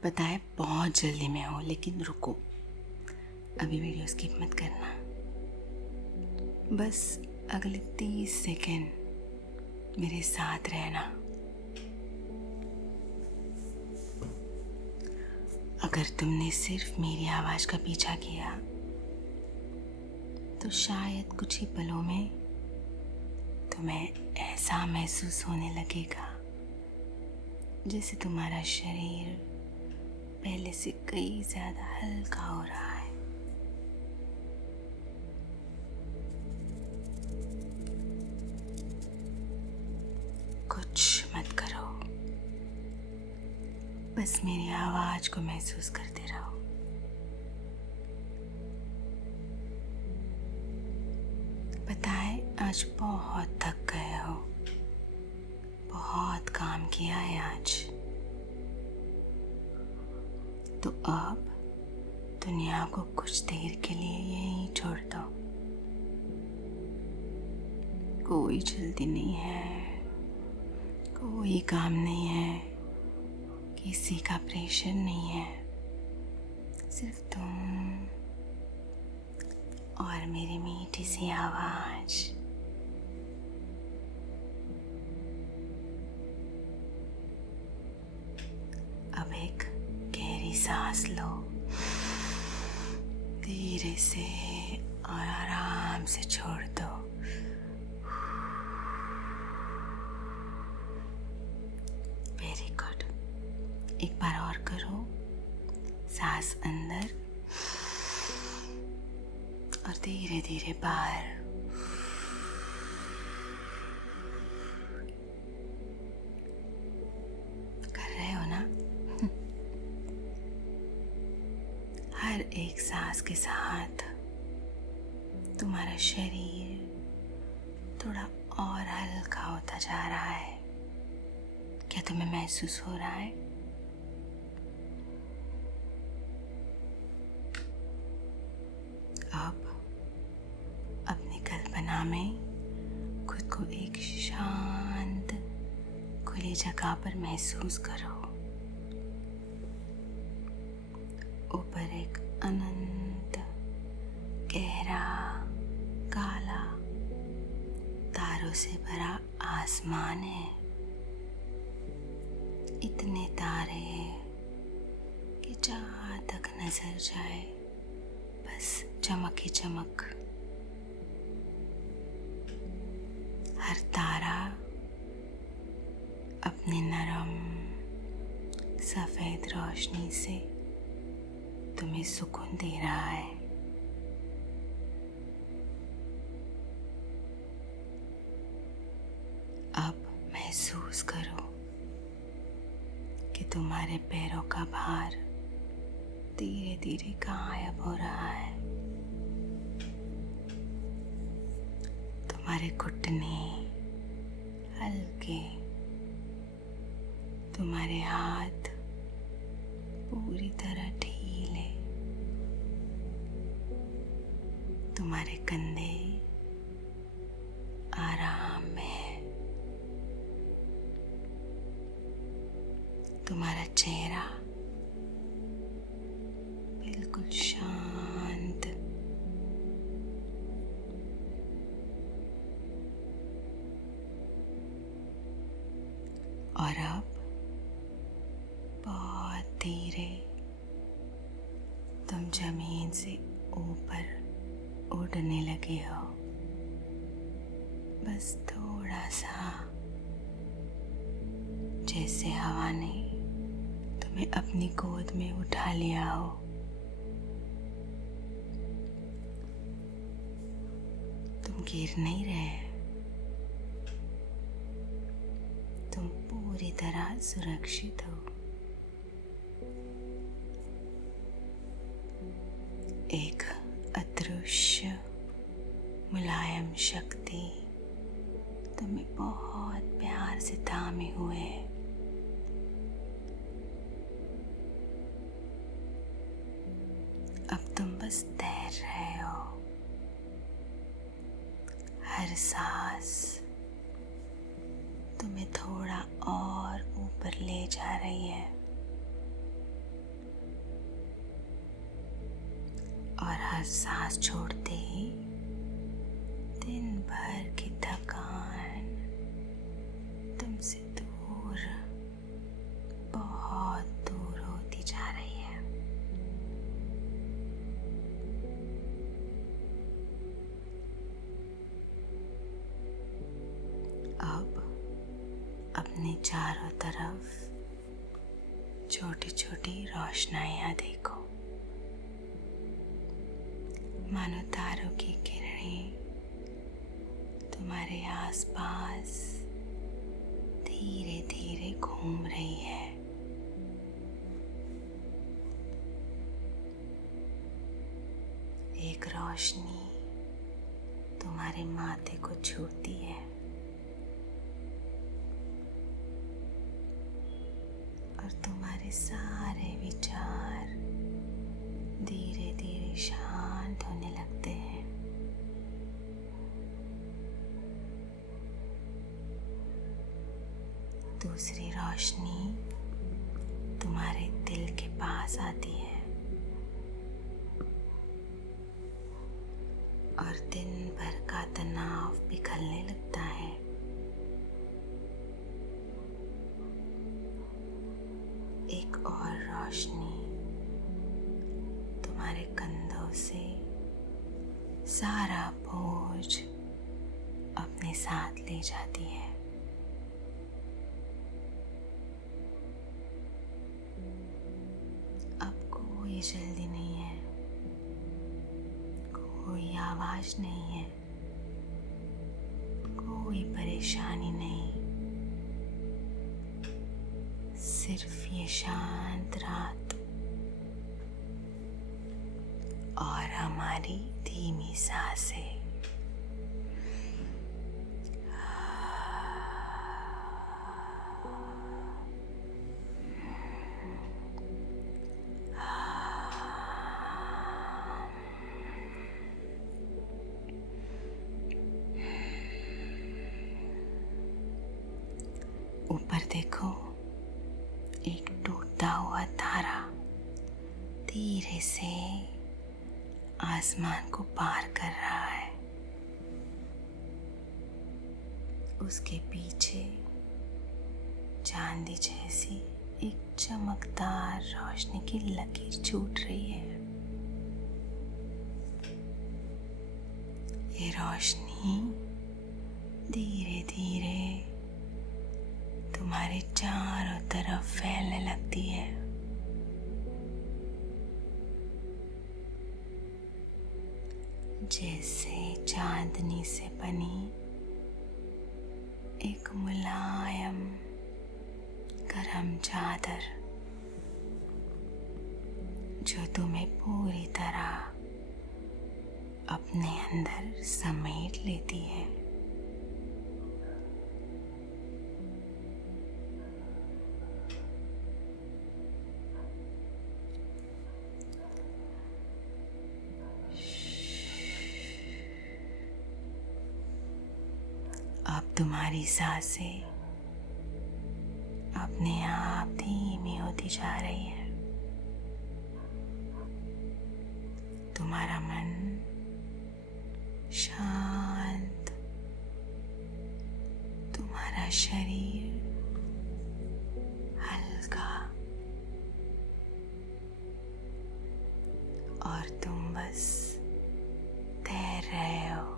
पता है बहुत जल्दी में हो, लेकिन रुको, अभी वीडियो स्किप मत करना। बस अगले 30 सेकेंड मेरे साथ रहना। अगर तुमने सिर्फ मेरी आवाज़ का पीछा किया तो शायद कुछ ही पलों में तुम्हें ऐसा महसूस होने लगेगा जैसे तुम्हारा शरीर पहले से कई ज़्यादा हल्का हो रहा है। कुछ मत करो, बस मेरी आवाज को महसूस करते रहो। पता है आज बहुत थक गए हो, बहुत काम किया है आज, तो अब दुनिया को कुछ देर के लिए यहीं छोड़ दो। कोई जल्दी नहीं है, कोई काम नहीं है, किसी का प्रेशर नहीं है, सिर्फ तुम और मेरी मीठी सी आवाज। अब एक गहरी सांस लो, धीरे से और आराम से छोड़ दो। वेरी गुड, एक बार और करो। सांस अंदर और धीरे धीरे बाहर। कर रहे हो ना? हर एक सांस के साथ तुम्हारा शरीर थोड़ा और हल्का होता जा रहा है। क्या तुम्हें महसूस हो रहा है? अब अपनी कल्पना में खुद को एक शांत खुली जगह पर महसूस करो। ऊपर एक अनंत गहरा काला तारों से भरा आसमान है। इतने तारे कि जहाँ तक नजर जाए बस चमक ही चमक। हर तारा अपने नरम सफेद रोशनी से तुम्हें सुकून दे रहा है। अब महसूस करो कि तुम्हारे पैरों का भार धीरे धीरे गायब हो रहा है। तुम्हारे घुटने हल्के, तुम्हारे हाथ पूरी तरह ढीले, तुम्हारे कंधे आराम में है, तुम्हारा चेहरा बिल्कुल शांत। और अब बहुत धीरे तुम जमीन से ऊपर उड़ने लगे हो। बस थोड़ा सा, जैसे हवा ने तुम्हें अपनी गोद में उठा लिया हो। तुम गिर नहीं रहे, तुम पूरी तरह सुरक्षित हो। एक अदृश्य मुलायम शक्ति तुम्हें बहुत प्यार से थामे हुए है। अब तुम बस तैर रहे हो। हर सांस तुम्हें थोड़ा और ऊपर ले जा रही है। और हर सांस छोड़ते ही दिन भर की थकान तुमसे दूर, बहुत दूर होती जा रही है। अब अपने चारों तरफ छोटी छोटी रोशनाइयां देखो, मानो तारों की किरणें तुम्हारे आसपास धीरे धीरे घूम रही है। एक रोशनी तुम्हारे माथे को छूती है और तुम्हारे सारे विचार धीरे धीरे शांत होने लगते हैं। दूसरी रोशनी तुम्हारे दिल के पास आती है और दिन भर का तनाव पिघलने लगता है। एक और रोशनी तुम्हारे कंधों से सारा बोझ अपने साथ ले जाती है। अब कोई जल्दी नहीं है, कोई आवाज नहीं है, कोई परेशानी नहीं, सिर्फ ये शांत रात और हमारी धीमी सांसें। ऊपर देखो, एक टूटता हुआ तारा धीरे से आसमान को पार कर रहा है। उसके पीछे चांदी जैसी एक चमकदार रोशनी की लकीर छूट रही है। ये रोशनी धीरे धीरे तुम्हारे चारों तरफ फैलने लगती है। जैसे चांदनी से बनी एक मुलायम गरम चादर जो तुम्हें पूरी तरह अपने अंदर समेट लेती है। अब तुम्हारी सांसें अपने आप धीमी होती जा रही है। तुम्हारा मन शांत, तुम्हारा शरीर हल्का और तुम बस तैर रहे हो।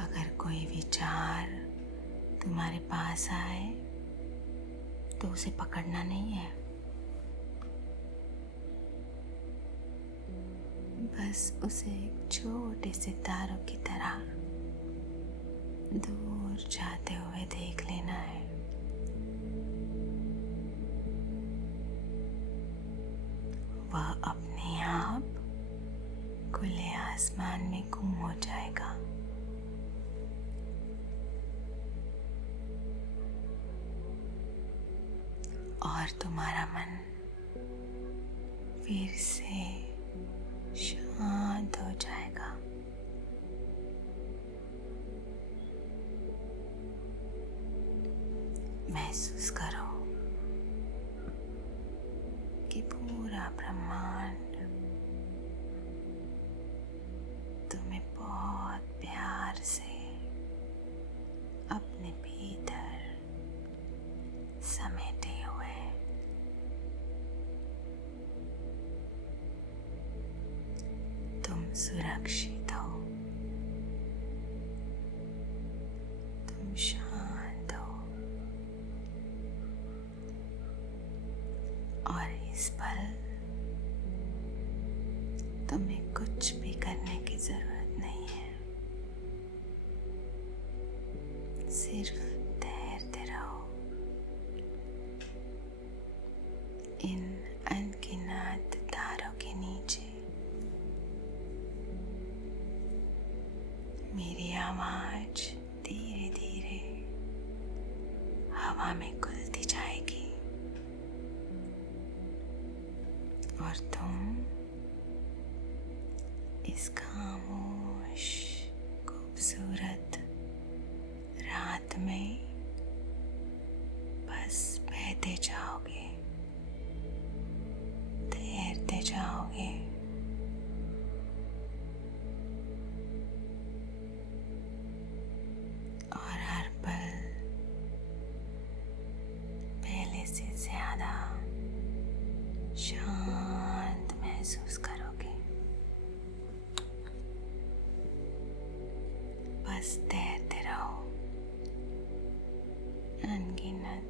अगर कोई विचार तुम्हारे पास आए तो उसे पकड़ना नहीं है, बस उसे एक छोटे से तारों की तरह दूर जाते हुए देख लेना है। वह अपने आप खुले आसमान में गुम हो जाएगा। और तुम्हारा मन फिर से शांत हो जाएगा। महसूस करो कि पूरा ब्रह्मांड तुम्हें बहुत प्यार से अपने भीतर समेटे हुए। तुम सुरक्षित हो, तुम शांत हो और इस पल तुम्हें कुछ भी करने की जरूरत नहीं है। सिर्फ तैरते रहो इन अनगिनत तारों के नीचे। मेरी आवाज धीरे धीरे हवा में घुलती जाएगी और तुम इस खामोश खूबसूरत रात में बस बहते जाओगे, तैरते जाओगे। और हर पल पहले से ज्यादा शांत महसूस करोगे। बस तैरते रहो अनगिनत